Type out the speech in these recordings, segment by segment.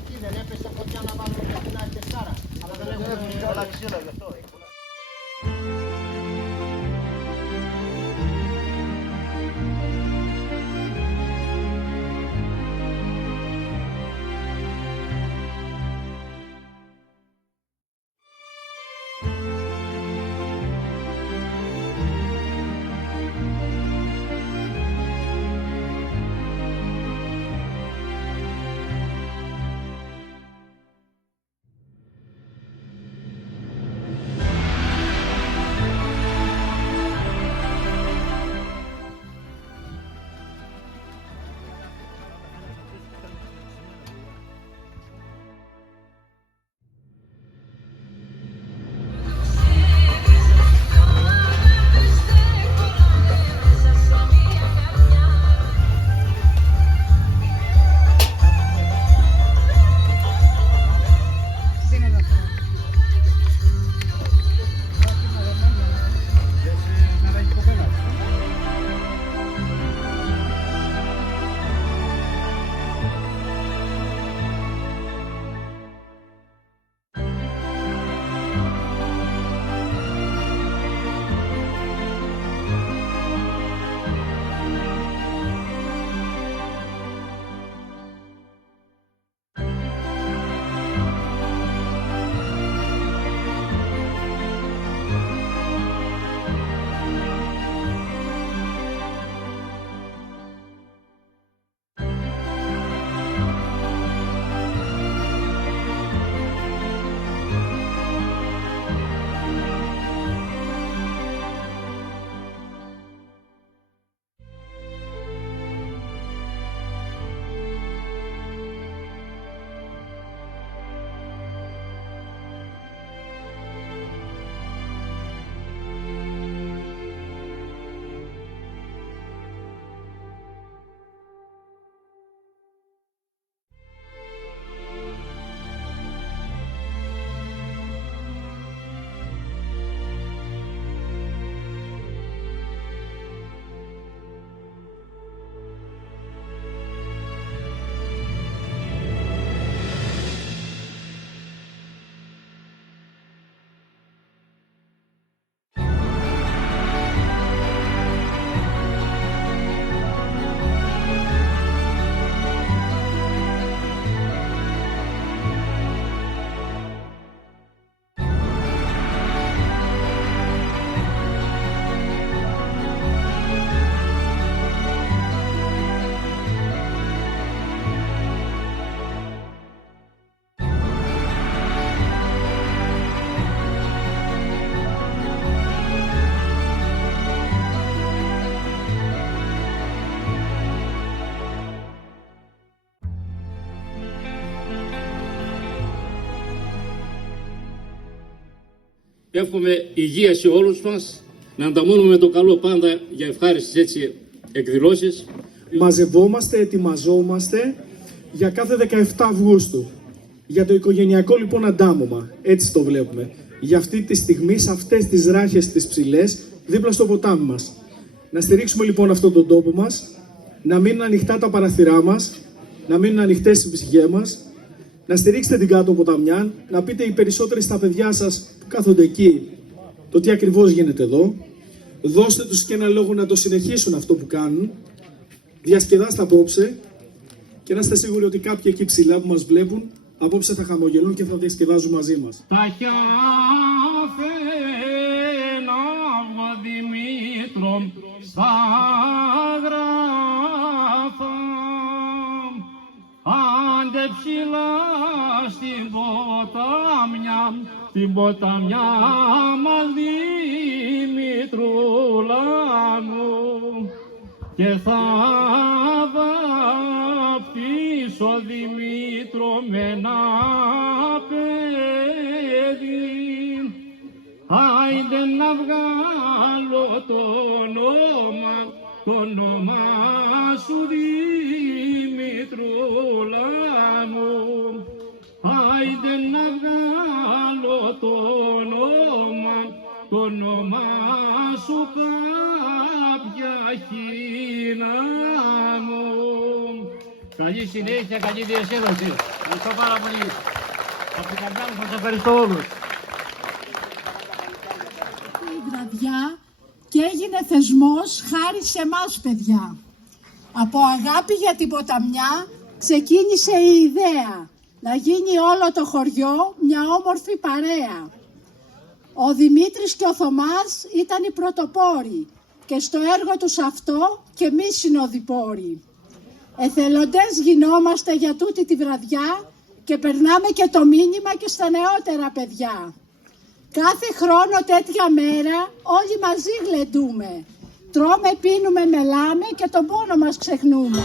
εκεί, δεν έπεσε φωτιά να βάλουμε και την άλλη τεσσάρα. Αλλά δεν έχουμε όλα ξύλα γι' αυτό. Εύχομαι υγεία σε όλους μας, να ανταμώνουμε το καλό πάντα για ευχάριστες έτσι εκδηλώσεις. Μαζευόμαστε, ετοιμαζόμαστε για κάθε 17 Αυγούστου. Για το οικογενειακό λοιπόν αντάμωμα, έτσι το βλέπουμε. Για αυτή τη στιγμή, σε αυτές τις ράχες τις ψηλές, δίπλα στο ποτάμι μας. Να στηρίξουμε λοιπόν αυτόν τον τόπο μας, να μείνουν ανοιχτά τα παραθυρά μας, να μείνουν ανοιχτές οι ψυχές μας, να στηρίξετε την κάτω ποταμιά, να πείτε οι περισσότεροι στα παιδιά σας που κάθονται εκεί το τι ακριβώς γίνεται εδώ. Δώστε τους και ένα λόγο να το συνεχίσουν αυτό που κάνουν. Διασκεδάστε απόψε και να είστε σίγουροι ότι κάποιοι εκεί ψηλά που μας βλέπουν απόψε θα χαμογελούν και θα διασκεδάζουν μαζί μας. Τα χιάφαινα Δημήτρων στα γράφα, άντε ψηλά στην ποταμιά μας Δημητρούλα μου, και θα βαπτίσω Δημήτρο με ένα παιδί. Άιντε να βγάλω το όνομα σου Δημητρούλα μου. Άιντε να βγάλω το όνομα σου κάποια χείνα μου. Καλή συνέχεια, καλή διασύνδεση. Ευχαριστώ πάρα πολύ. Από την καρδιά μου σας ευχαριστώ όλους. Η βραδιά και έγινε θεσμός χάρη σε εμάς, παιδιά. Από αγάπη για την ποταμιά ξεκίνησε η ιδέα να γίνει όλο το χωριό μια όμορφη παρέα. Ο Δημήτρης και ο Θωμάς ήταν οι πρωτοπόροι και στο έργο τους αυτό και εμείς συνοδοιπόροι. Εθελοντές γινόμαστε για τούτη τη βραδιά και περνάμε και το μήνυμα και στα νεότερα παιδιά. Κάθε χρόνο τέτοια μέρα όλοι μαζί γλεντούμε. Τρώμε, πίνουμε, μελάμε και τον πόνο μας ξεχνούμε.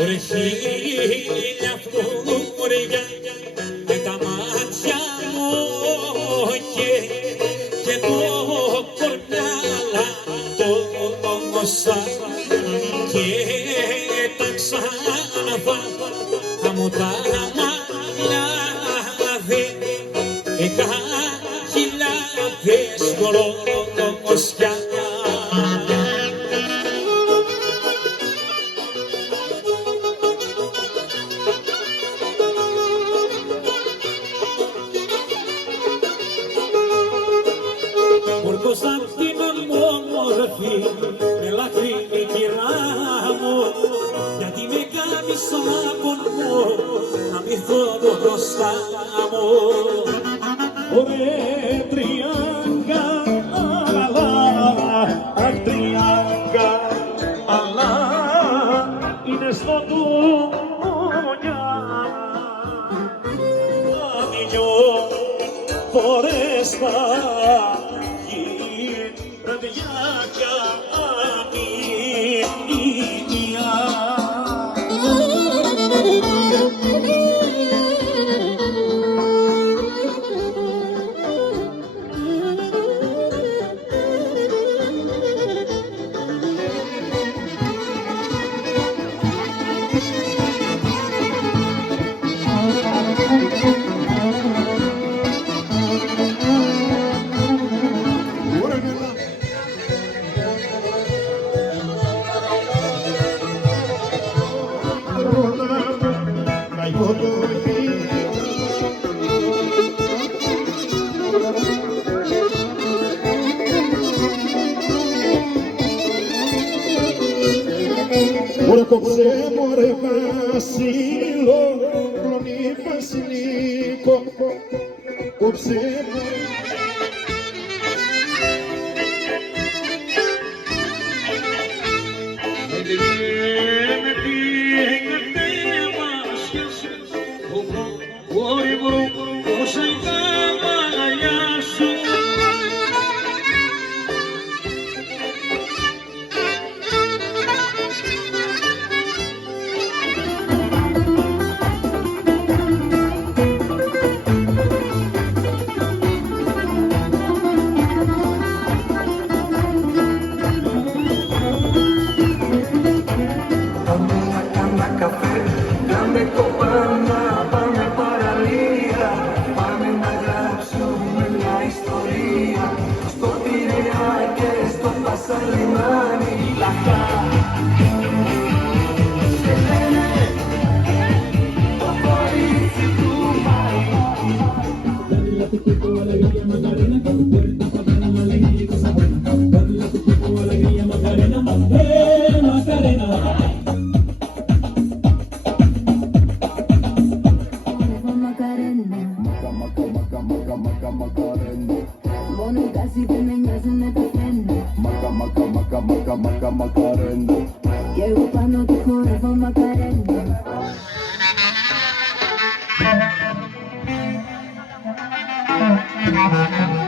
Ωρε χίλια φλουριά με τα μάτια μου και το κορνάλα το μοσά και τα ξαναβά θα μου τα μαλλιά χιλιάδες κορονοσιά. Ορκώς απ' την ομόρφη με λατρύνει κυρά μου, γιατί με κάνεις απονμό να μη έρθω μπροστά μου. Ωρε τριάγκα, αχ τριάγκα, αλλά είναι στο τουνιά. Δυο φορές θα Ora κόψε μωρέ Βασίλο, κλονί Βασιλίκο, κόψε μωρέ. Llego πάνω του χορεύω μακαρένα. Thank you.